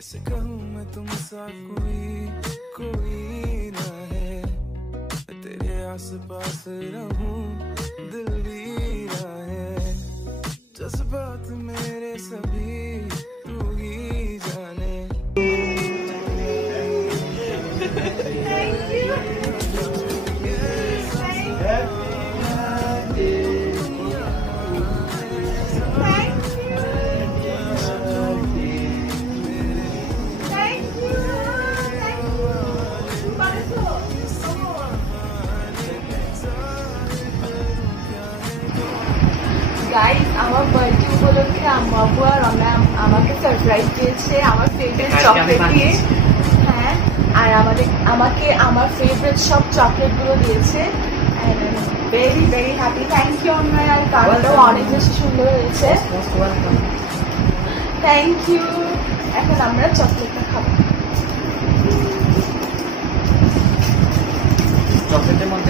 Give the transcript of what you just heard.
कैसे कहूँ मैं तुमसा कोई ना है, तेरे आस पास रहूं दिल भी ना है, जज्बात मेरे सभी तू ही जाने। গাইস আমার বার্থডে উপলক্ষে আম্মু আব্বু আর আমাকে সারপ্রাইজ দিয়েছে আমার ফেভারিট চকলেট দিয়ে। হ্যাঁ, আর আমাকে আমার ফেভারিট সব চকলেট গুলো দিয়েছে। Very very happy. Thank you আম্মা। আর কালারটাও অনেক বেশি সুন্দর হয়েছে। Thank you. এখন আমরা চকলেটটা খাবো। চকলেটের মধ্যে